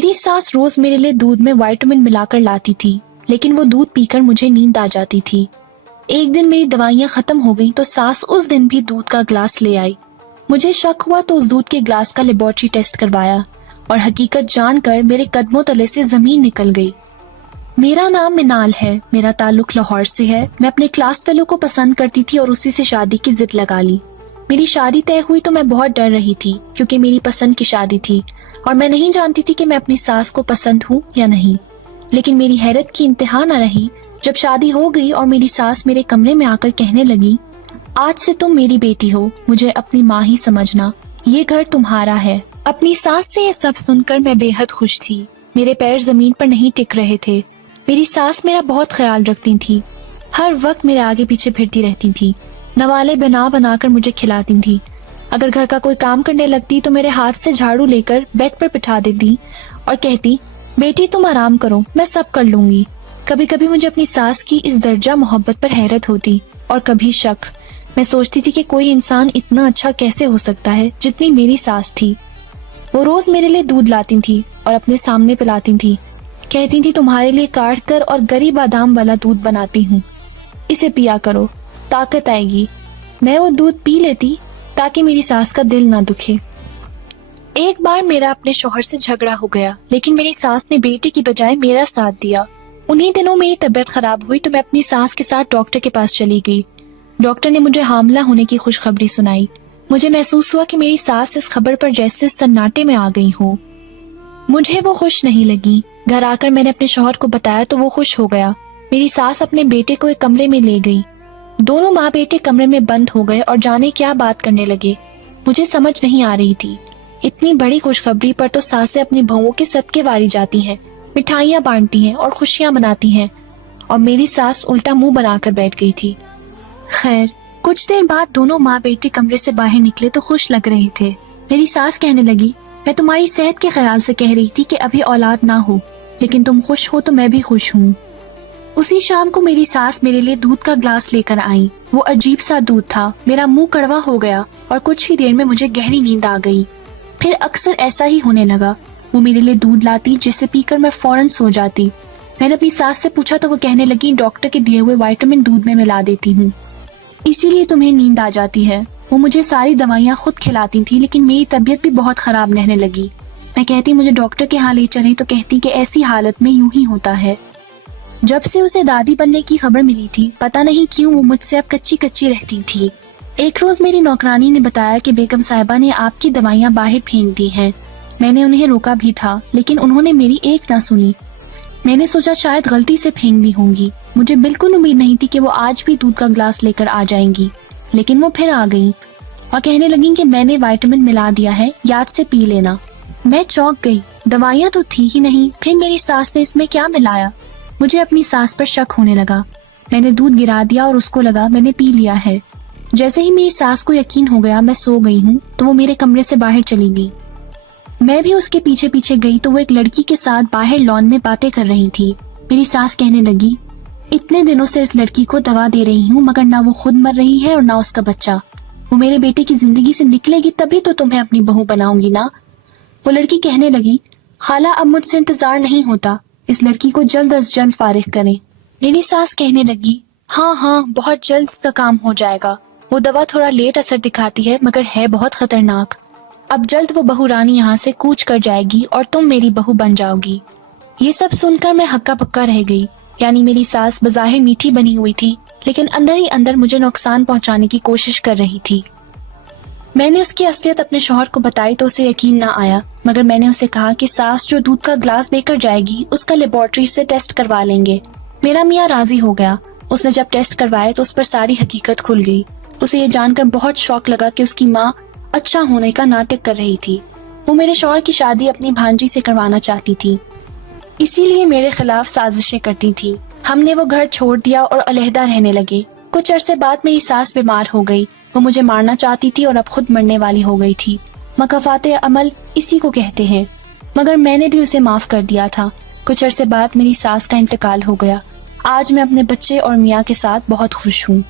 میری सास रोज मेरे लिए दूध में विटामिन मिलाकर लाती थी, लेकिन वो दूध पीकर मुझे नींद आ जाती थी। एक दिन मेरी दवाइयाँ खत्म हो गई तो सास उस दिन भी दूध का ग्लास ले आई। मुझे शक हुआ तो उस दूध के ग्लास का लेबोरेटरी टेस्ट करवाया और हकीकत जानकर मेरे कदमों तले से जमीन निकल गई। मेरा नाम मिनाल है, मेरा ताल्लुक लाहौर से है। मैं अपने क्लास फेलो को पसंद करती थी और उसी से शादी की जिद लगा ली। मेरी शादी तय हुई तो मैं बहुत डर रही थी क्योंकि मेरी पसंद की शादी थी और मैं नहीं जानती थी कि मैं अपनी सास को पसंद हूँ या नहीं। लेकिन मेरी हैरत की इंतहा न रही जब शादी हो गई और मेरी सास मेरे कमरे में आकर कहने लगी, आज से तुम मेरी बेटी हो, मुझे अपनी माँ ही समझना, ये घर तुम्हारा है। अपनी सास से ये सब सुनकर मैं बेहद खुश थी। मेरे पैर जमीन पर नहीं टिक रहे थे। मेरी सास मेरा बहुत ख्याल रखती थी, हर वक्त मेरे आगे पीछे फिरती रहती थी, नवाले बना बनाकर मुझे खिलाती थी। अगर घर का कोई काम करने लगती तो मेरे हाथ से झाड़ू लेकर बेड पर बिठा देती और कहती, बेटी तुम आराम करो, मैं सब कर लूंगी। कभी कभी मुझे अपनी सास की इस दर्जा मोहब्बत पर हैरत होती और कभी शक। मैं सोचती थी कि कोई इंसान इतना अच्छा कैसे हो सकता है जितनी मेरी सास थी। वो रोज मेरे लिए दूध लाती थी और अपने सामने पिलाती थी। कहती थी, तुम्हारे लिए काट कर और गरी बादाम वाला दूध बनाती हूँ, इसे पिया करो, ताकत आएगी। मैं वो दूध पी लेती ताकि मेरी सास का दिल ना दुखे। एक बार मेरा अपने शौहर से झगड़ा हो गया, लेकिन मेरी सास ने बेटे की बजाय मेरा साथ दिया। उन्हीं दिनों मेरी तबीयत खराब हुई तो मैं अपनी सास के साथ डॉक्टर के पास चली गई। डॉक्टर ने मुझे हामला होने की खुशखबरी सुनाई। मुझे महसूस हुआ कि मेरी सास इस खबर पर जैसे सन्नाटे में आ गई हो। मुझे वो खुश नहीं लगी। घर आकर मैंने अपने शौहर को बताया तो वो खुश हो गया। मेरी सास अपने बेटे को एक कमरे में ले गई। दोनों माँ बेटे कमरे में बंद हो गए और जाने क्या बात करने लगे। मुझे समझ नहीं आ रही थी। इतनी बड़ी खुशखबरी पर तो सासें अपनी बहुओं के सदके वारी जाती हैं, मिठाइयाँ बांटती हैं और खुशियाँ मनाती हैं, और मेरी सास उल्टा मुंह बनाकर बैठ गई थी। खैर, कुछ देर बाद दोनों माँ बेटे कमरे से बाहर निकले तो खुश लग रहे थे। मेरी सास कहने लगी, मैं तुम्हारी सेहत के ख्याल से कह रही थी कि अभी औलाद ना हो, लेकिन तुम खुश हो तो मैं भी खुश हूँ। उसी शाम को मेरी सास मेरे लिए दूध का ग्लास लेकर आई। वो अजीब सा दूध था। मेरा मुंह कड़वा हो गया और कुछ ही देर में मुझे गहरी नींद आ गई। फिर अक्सर ऐसा ही होने लगा। वो मेरे लिए दूध लाती जिसे पीकर मैं फौरन सो जाती। मैंने अपनी सास से पूछा तो वो कहने लगी, डॉक्टर के दिए हुए विटामिन दूध में मिला देती हूँ, इसीलिए तुम्हें नींद आ जाती है। वो मुझे सारी दवाइयाँ खुद खिलाती थी, लेकिन मेरी तबीयत भी बहुत खराब रहने लगी। मैं कहती मुझे डॉक्टर के यहाँ ले चलें तो कहती कि ऐसी हालत में यूं ही होता है। जब से उसे दादी बनने की खबर मिली थी, पता नहीं क्यों वो मुझसे अब कच्ची कच्ची रहती थी। एक रोज मेरी नौकरानी ने बताया कि बेगम साहिबा ने आपकी दवाइयाँ बाहर फेंक दी हैं। मैंने उन्हें रोका भी था, लेकिन उन्होंने मेरी एक ना सुनी। मैंने सोचा शायद गलती से फेंक दी होंगी। मुझे बिल्कुल उम्मीद नहीं थी कि वो आज भी दूध का ग्लास लेकर आ जाएंगी, लेकिन वो फिर आ गई और कहने लगी कि मैंने विटामिन मिला दिया है, याद से पी लेना। मैं चौंक गई। दवाइयाँ तो थी ही नहीं, फिर मेरी सास ने इसमें क्या मिलाया? मुझे अपनी सास पर शक होने लगा। मैंने दूध गिरा दिया और उसको लगा मैंने पी लिया है। जैसे ही मेरी सास को यकीन हो गया मैं सो गई हूँ तो वो मेरे कमरे से बाहर चली गई। मैं भी उसके पीछे पीछे गई तो वो एक लड़की के साथ बाहर लॉन में बातें कर रही थी। मेरी सास कहने लगी, इतने दिनों से इस लड़की को दवा दे रही हूँ, मगर ना वो खुद मर रही है और ना उसका बच्चा। वो मेरे बेटे की जिंदगी से निकलेगी तभी तो तुम्हें अपनी बहू बनाऊंगी ना। वो लड़की कहने लगी, खाला अब मुझसे इंतजार नहीं होता, इस लड़की को जल्द अज जल्द फारिग करें। मेरी सास कहने लगी, हाँ हाँ बहुत जल्द इसका काम हो जाएगा। वो दवा थोड़ा लेट असर दिखाती है मगर है बहुत खतरनाक। अब जल्द वो बहू रानी यहाँ से कूच कर जाएगी और तुम मेरी बहू बन जाओगी। ये सब सुनकर मैं हक्का पक्का रह गई। यानी मेरी सास बज़ाहिर मीठी बनी हुई थी, लेकिन अंदर ही अंदर मुझे नुकसान पहुँचाने की कोशिश कर रही थी। मैंने उसकी असलियत अपने शौहर को बताई तो उसे यकीन ना आया, मगर मैंने उसे कहा कि सास जो दूध का ग्लास लेकर जाएगी उसका लेबोरेटरी से टेस्ट करवा लेंगे। मेरा मियाँ राजी हो गया। उसने जब टेस्ट करवाए तो उस पर सारी हकीकत खुल गई। उसे ये जानकर बहुत शौक लगा कि उसकी माँ अच्छा होने का नाटक कर रही थी। वो मेरे शौहर की शादी अपनी भांजी से करवाना चाहती थी, इसीलिए मेरे खिलाफ साजिशें करती थी। हमने वो घर छोड़ दिया और अलहदा रहने लगे। कुछ अरसे बाद मेरी सास बीमार हो गई। वो मुझे मारना चाहती थी और अब खुद मरने वाली हो गई थी। मकफाते अमल इसी को कहते हैं, मगर मैंने भी उसे माफ कर दिया था। कुछ अरसे बाद मेरी सास का इंतकाल हो गया। आज मैं अपने बच्चे और मियाँ के साथ बहुत खुश हूँ।